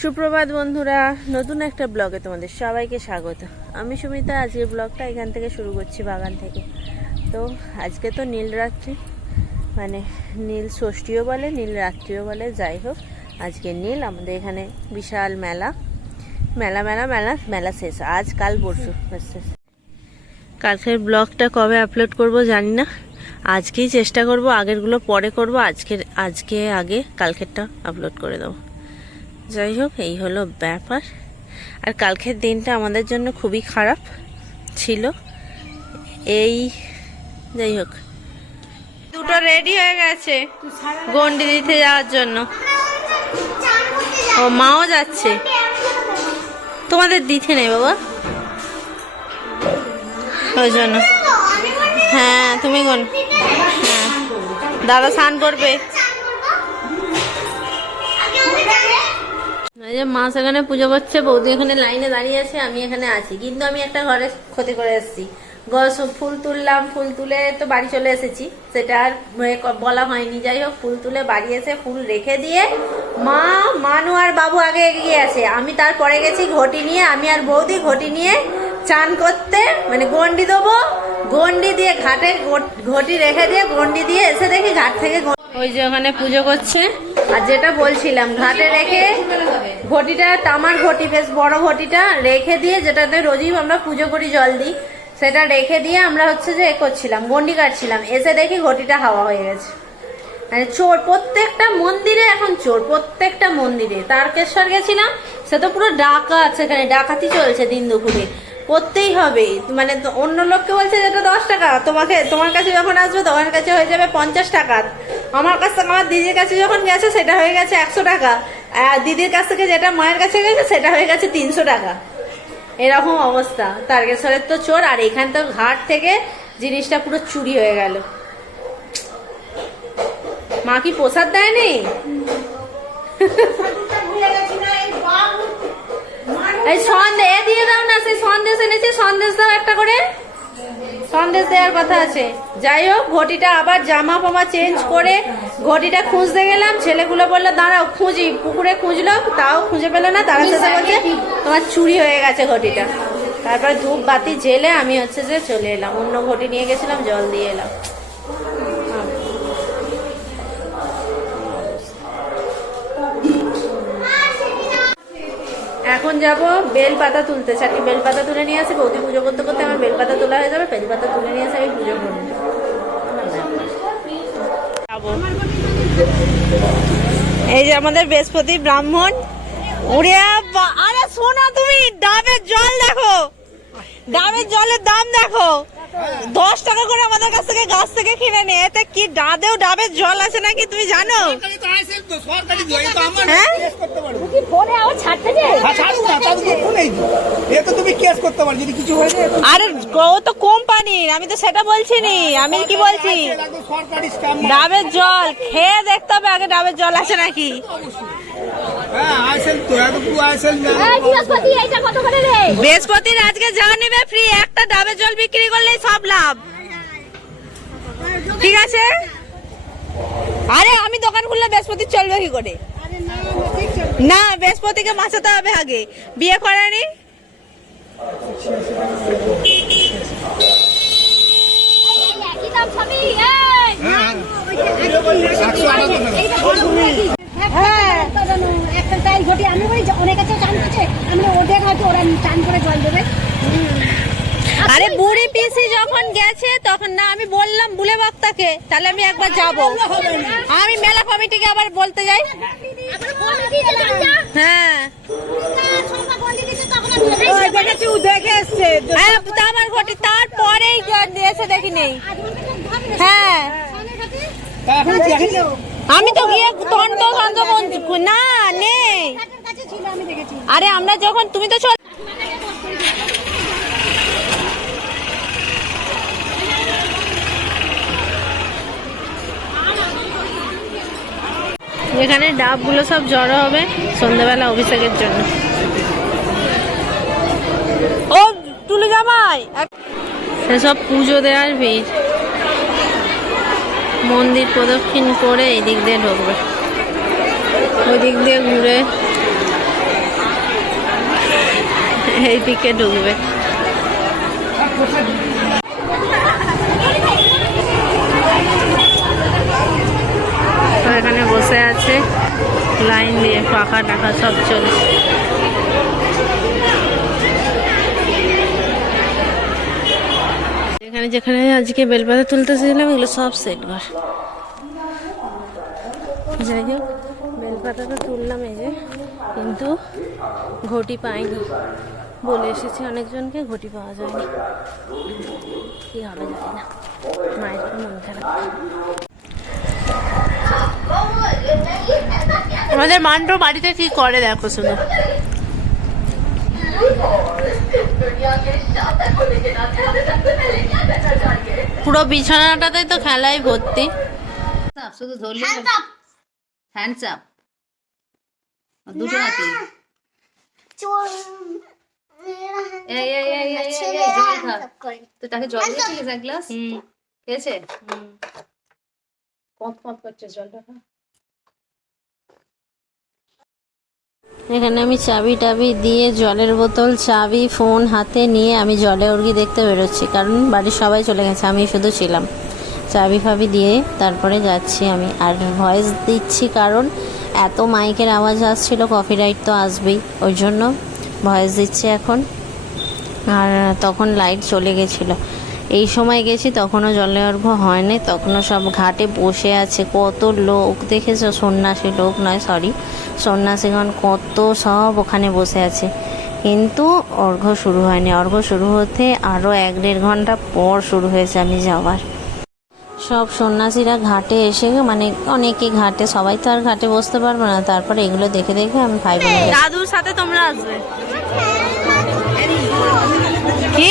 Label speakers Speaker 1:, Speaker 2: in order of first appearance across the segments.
Speaker 1: সুপ্রভাত বন্ধুরা, নতুন একটা ব্লগে তোমাদের সবাইকে স্বাগত। আমি সুমিতা, আজকের ব্লগটা এখান থেকে শুরু করছি বাগান থেকে। তো আজকে তো নীল রাত্রি মানে নীল ষষ্ঠীও বলে, নীল রাত্রিও বলে, যাই হোক, আজকে নীল, আমাদের এখানে বিশাল মেলা। মেলা মেলা মেলা মেলা শেষ, আজ কাল পরশু শেষ কালকের ব্লগটা কবে আপলোড করব জানি না। আজকেই চেষ্টা করব, আগেরগুলো পরে করব, আজকের, আজকে আগে কালকেরটা আপলোড করে দেবো। যাই হোক, এই হলো ব্যাপার। আর কালকের দিনটা আমাদের জন্য খুবই খারাপ ছিল। এই, যাই হোক। দুটো রেডি হয়ে গেছে গন্ডি দিতে যাওয়ার জন্য। ও, মাও যাচ্ছে। তোমাদের দিতে নেই বাবা। ওই জন্য। হ্যাঁ তুমি কোন হ্যাঁ দাদা স্নান করবে। যে মা সেখানে পুজো করছে, বৌদি এখানে লাইনে দাঁড়িয়ে আছে, আমি এখানে আছি। কিন্তু আমি একটা ঘরে ক্ষতি করে এসেছি। গছ, ফুল তুললাম, ফুল তুলে তো বাড়ি চলে এসেছি। সেটা আর বলা হয়নি। যাই হোক, ফুল তুলে বাড়ি এসে ফুল রেখে দিয়ে মা, মানু আর বাবু আগে এগিয়ে আছে আমি তারপরে গেছি ঘটি নিয়ে, আমি আর বৌদি ঘটি নিয়ে চান করতে মানে গন্ডি দেবো গন্ডি দিয়ে ঘাটে ঘটি রেখে দিয়ে গন্ডি দিয়ে এসে দেখি ঘাট থেকে ওই যে ওখানে পুজো করছে। আর যেটা বলছিলাম ঘাটে রেখে ঘটিটা তামার ঘটি বেশ বড় ঘটিটা রেখে দিয়ে যেটাতে রোজই আমরা পুজো করি জল দিই সেটা রেখে দিয়ে আমরা হচ্ছে যে এ করছিলাম গন্ডি কাটছিলাম এসে দেখি ঘটিটা হাওয়া হয়ে গেছে। মানে চোর প্রত্যেকটা মন্দিরে এখন চোর প্রত্যেকটা মন্দিরে। তারকেশ্বর গেছিলাম সে তো পুরো ডাকাত সেখানে ডাকাতি চলছে দিন দুপুরে। করতেই হবে। মানে অন্য লোককে বলছে যেটা দশ টাকা, তোমাকে, তোমার কাছে যখন আসবে তোমার কাছে হয়ে যাবে পঞ্চাশ টাকা। আমার কাছ থেকে, আমার দিদির কাছে যখন গেছে সেটা হয়ে গেছে একশো টাকা। আর দিদির কাছ থেকে যেটা মায়ের কাছে গেছে সেটা হয়ে গেছে তিনশো টাকা। এরকম অবস্থা। তারকেশ্বরের তো চোর, আর এখান তো ঘাট থেকে জিনিসটা পুরো চুরি হয়ে গেল। মা কি প্রসাদ দেয়নি? এই সন্দেশ এ দিয়ে দাও না সেই সন্দেশ এনেছে সন্দেশ দাও একটা করে। সন্দেশ দেওয়ার কথা আছে। যাই হোক ঘটিটা আবার জামা ফামা চেঞ্জ করে ঘটিটা খুঁজতে গেলাম ছেলেগুলো বলল দাঁড়াও খুঁজি। পুকুরে খুঁজলো তাও খুঁজে পেল না তারা সাথে বলছে তোমার চুরি হয়ে গেছে ঘটিটা। তারপর ধূপ বাতি জেলে আমি হচ্ছে যে চলে এলাম। অন্য ঘটি নিয়ে গেছিলাম জল দিয়ে এলাম। এখন যাব বেল পাতা তুলতে। চারটি বেল পাতা তুলে নিয়ে আসি, বৌদি পুজো করতে করতে আমার বেল পাতা তোলা হয়ে যাবে বেল পাতা তুলে নিয়ে আসে, আমি পুজো করব। এই যে আমাদের বৃহস্পতি ব্রাহ্মণ। উড়ে আরে শোনো তুমি, ডাবের জল দেখো। ডাবের জলের দাম দেখো। দশ টাকা করে আমাদের কাছ থেকে গাছ থেকে কিনে নে, এতে কি ডাবেও ডাবের জল আছে নাকি তুমি জানো? হ্যাঁ?
Speaker 2: হ্যাঁ, হয়ে
Speaker 1: আরে ও তো কোম্পানির আমি তো সেটা বলছি নি আমি কি বলছি। ডাবের জল খেয়ে দেখতে হবে আগে ডাবের জল আছে নাকি।
Speaker 2: হ্যাঁ,
Speaker 1: বৃহস্পতির আজকে যা নেবে ফ্রি একটা ডাবের জল বিক্রি করলেই সব লাভ। ঠিক আছে? আরে আমি দোকান খুললে বৃহস্পতি চলবে কি করে না বৃহস্পতিকে বাঁচাতে হবে আগে বিয়ে করেনি
Speaker 2: হ্যাঁ?
Speaker 3: হ্যাঁ একটা তাই ঘটি আমি বলি অনেক আছে চান করছে আমি ওদের হয়তো ওরা চান করে জল দেবে
Speaker 1: আরে বুড়ি পিসি যখন গেছে, তখন না, আমি বললাম বুলে বক্তাকে, তাহলে আমি একবার যাব। আমি মেলা কমিটিকে আবার বলতে যাই। হ্যাঁ। হ্যাঁ আমার তারপরেই দিয়েছে দেখি নেই। হ্যাঁ? আমি তো গিয়ে তন্ত্র না, নেই। আরে আমরা যখন, তুমি তো চল এখানে ডাবগুলো সব জড়ো হবে সন্ধ্যাবেলা অভিষেকের জন্য। ও টুলু জামাই! সব পুজো দেওয়ার ভিড়। মন্দির প্রদক্ষিণ করে এই দিক দিয়ে ঢুকবে। ওই দিক দিয়ে ঘুরে এইদিকে ঢুকবে। তো এখানে বসে আছে। লাইন দিয়ে পাখা টাকা সব চলছে। এখানে যেখানে আজকে বেলপাতা তুলতেছিলাম, এগুলো সব সেট ঘর। যাই হোক, বেলপাতাটা তুললাম এই যে, কিন্তু ঘটি পাইনি। বলে এসেছি অনেকজনকে, ঘটি পাওয়া যায়নি। কি হবে জানি না। মায়ের মন খারাপ। আমাদের মান্টো বাড়িতে কি করে দেখো শুধু পুরো বিছানাটাতে তো খেলাই ভর্তি।
Speaker 4: শুধু ধরলে হ্যান্ডস আপ দুটো হাতে তাকে জল দিয়েছিলিস এক গ্লাস? খেয়েছে? জলটা
Speaker 1: এখানে আমি চাবি টাবি দিয়ে জলের বোতল, চাবি, ফোন হাতে নিয়ে আমি জলে উর্গি দেখতে বেরোচ্ছি, কারণ বাড়ির সবাই চলে গেছে, আমি শুধু ছিলাম। চাবি ফাবি দিয়ে তারপরে যাচ্ছি আমি, আর ভয়েস দিচ্ছি কারণ এত মাইকের আওয়াজ আসছিল কপিরাইট তো আসবেই, ওই জন্য ভয়েস দিচ্ছি এখন। আর তখন লাইট চলে গেছিল। এই সময় গেছি তখনও জলে অর্ঘ হয়নি তখনও সব ঘাটে বসে আছে। কত লোক দেখেছ? সন্ন্যাসী লোক নয় সরি সন্ন্যাসীগণ কত সব ওখানে বসে আছে। কিন্তু অর্ঘ শুরু হয়নি। অর্ঘ শুরু হতে আরও এক দেড় ঘণ্টা পর শুরু হয়েছে আমি যাওয়ার। সব সন্ন্যাসীরা ঘাটে এসে মানে অনেকে ঘাটে সবাই তো আর ঘাটে বসতে পারবে না। তারপরে এগুলো দেখে দেখে আমি ফাইভে দাদুর সাথে তোমরা আসবে। কি?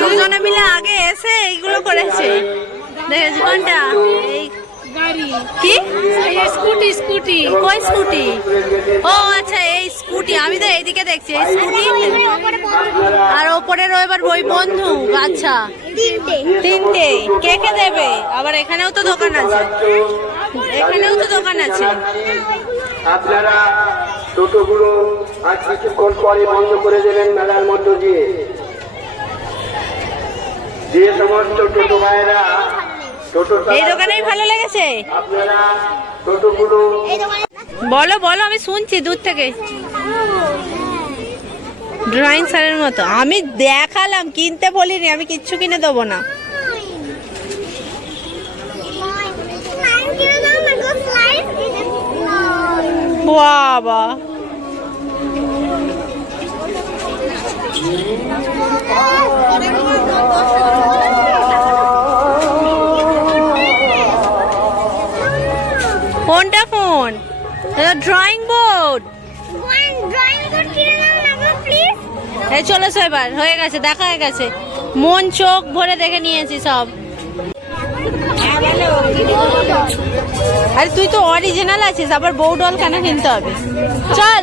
Speaker 1: দুজনে মিলে আগে এসে এইগুলো করেছে। দেখেছি কোনটা? এই কি? Scooty scooty. কই স্কুটি? ও আচ্ছা এই স্কুটি। আমি তো এইদিকে দেখছি এই স্কুটি। আর ওপরে রয়েবার ওই বন্ধু আচ্ছা। তিনটে। কে কে দেবে? আবার এখানেও তো দোকান আছে। এখানেও তো দোকান আছে।
Speaker 5: আপনারা টোটোগুলো আজ কিছুক্ষণ পরে বন্ধ করে দেবেন মেলার মধ্য দিয়ে? যে সমস্ত টোটো ভাইয়েরা টোটো
Speaker 1: এই দোকানেই ভালো লেগেছে?
Speaker 5: আপনারা টোটোগুলো
Speaker 1: বলো বলো আমি শুনছি দূর থেকে। ড্রয়িং স্যারের মতো। আমি দেখালাম কিনতে বলিনি আমি কিচ্ছু কিনে দেবো না। বাবা। কোনটা ফোন। ড্রয়িং বোর্ড এই চলেছো এবার হয়ে গেছে দেখা হয়ে গেছে। মন চোখ ভরে দেখে নিয়েছি সব। আরে তুই তো অরিজিনাল আছিস আবার বউ ডল কেন কিনতে হবে? চল।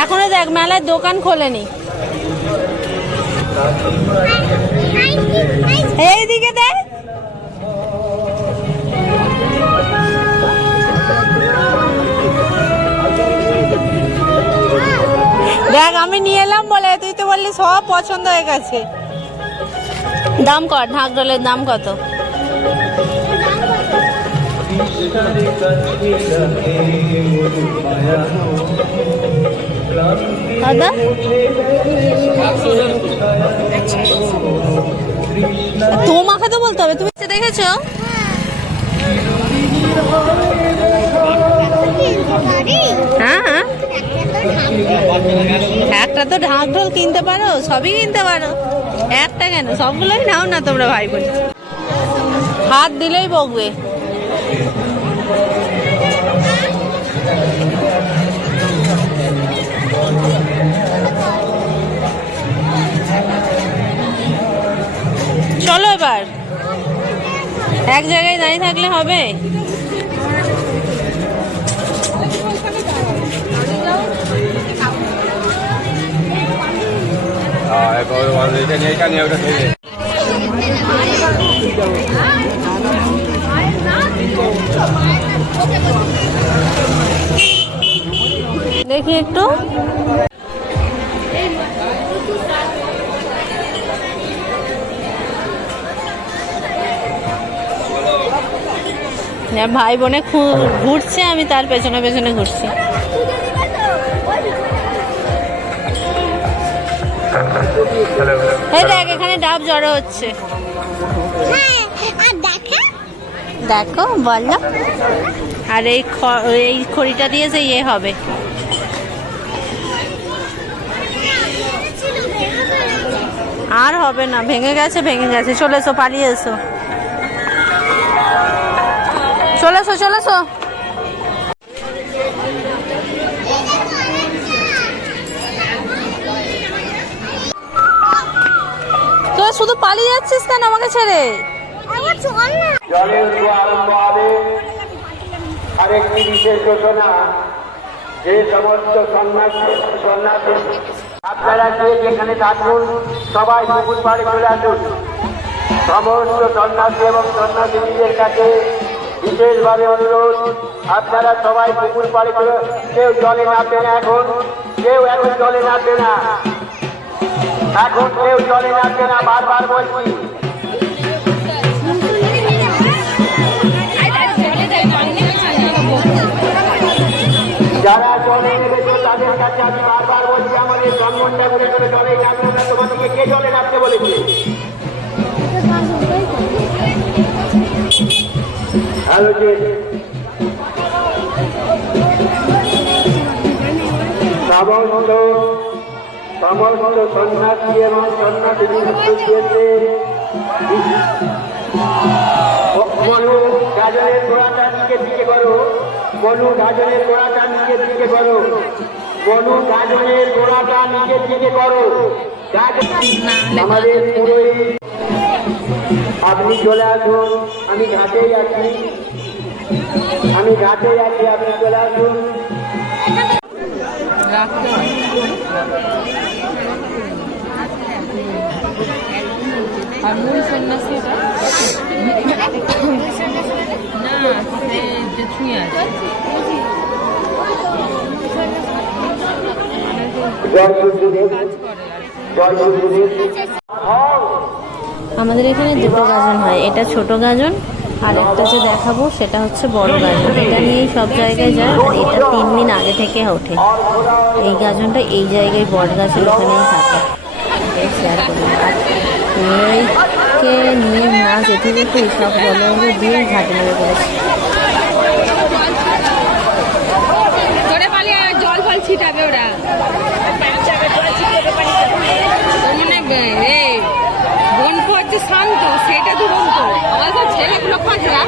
Speaker 1: এখনও দেখ, মেলায় দোকান খোলেনি। এইদিকে দেখ। দেখ, আমি নিয়ে এলাম বলে, তুই তো বললি সব পছন্দ হয়ে গেছে। দাম কর, ঢাক ডলের দাম কত? দাদা তোমাকে তো বলতে হবে, তুমি দেখেছ? হ্যাঁ হ্যাঁ। একটা তো ঢাক ঢোল কিনতে পারো, সবই কিনতে পারো। একটা কেন? সবগুলোই নাও না তোমরা ভাই বোন। হাত দিলেই বকবে। চলো এবার। এক জায়গায় দাঁড়িয়ে থাকলে হবে? দেখি একটু। ভাই বোনে ঘুরছে, আমি তার পেছনে পেছনে ঘুরছি। এই দেখ, এখানে ডাব জড়ো হচ্ছে। দেখো, বলো। আর এই এই খড়িটা দিয়ে যে ইয়ে হবে। আর হবে না, ভেঙে গেছে ভেঙে গেছে। চলে এসো, পালিয়ে এসো। চলে এসো চলে এসো। তুই শুধু পালিয়ে যাচ্ছিস কেন আমাকে ছেড়ে?
Speaker 5: জলের আরম্ভ বিশেষ ঘোষণা যে সমস্ত সন্ন্যাসী সন্ন্যাসী আপনারা যেখানে থাকুন সবাই পুকুর পাড়ে চলে আসুন। সমস্ত সন্ন্যাসী এবং সন্ন্যাসীদের কাছে বিশেষভাবে অনুরোধ, আপনারা সবাই পুকুর পাড়ে চলে কেউ জলে নামবে না এখন, কেউ এখন জলে নামবে না। এখন কেউ জলে নামবে না, বারবার বলছি। যারা জলে নেমেছে তাদের কাছে আমি জন্মটা করে করে জলে নামবে না তোমাদেরকে কে জলে নামতে বলেছে হ্যালো জি সমস্ত সমস্ত সন্ন্যাসী এবং সন্ন্যাসী দিয়েছে বলু গাজনের গোড়াটা নিচের দিকে করো? বলু গাজনের গোড়াটা নিচের দিকে করো। বলু গাজনের গোড়াটা নিচের দিকে করো। আমাদের পুরোই আপনি চলে আসুন, আমি ঘাটেই আছি। আমি ঘাটেই আছি, আপনি চলে আসুন।
Speaker 6: আর না যে ছুঁয়ে আছে।
Speaker 5: জয় সূর্যদেব জয় সূর্যদেব
Speaker 1: আমাদের এখানে দুটো গাজন হয়। এটা ছোট গাজন আর একটা যে দেখাবো সেটা হচ্ছে বড় গাজন। এটা নিয়েই সব জায়গায় যায় আর এটা তিন দিন আগে থেকে ওঠে। এই গাজনটা এই জায়গায় বট গাছের ওখানেই থাকে। শেয়ার আর মেয়েকে নিয়ে না যেতে যেতে সব জলগুলো দিয়ে ঘাটে নেমে পড়েছে।
Speaker 6: জল ফল ছিটাবে ওরা। শান্ত সেটা দুরন্ত। আমার ছেলেগুলো খোঁজরা